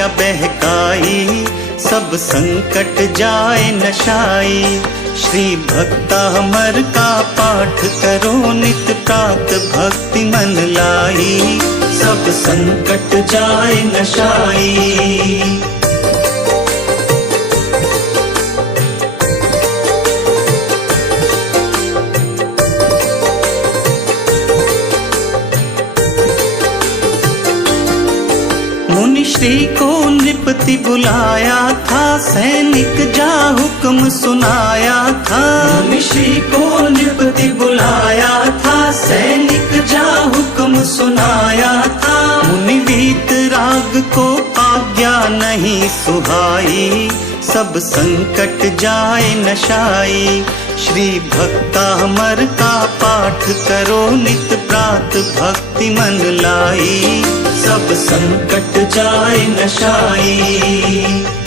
नैया बहकाई, सब संकट जाए नशाई। श्री भक्तामर का पाठ करो नित प्रात भक्ति मन लाई, सब संकट जाए नशाई। मुनि श्री को नृपति बुलाया था, सैनिक जा हुक्म सुनाया था। मुनि श्री को नृपति बुलाया था, सैनिक जा हुक्म सुनाया था। मुनि वीतराग को आज्ञा नहीं सुहाई, सब संकट जाए नशाई। श्री भक्तामर का पाठ करो नित प्रात भक्ति मन लाई, सब संकट जाए नशाई।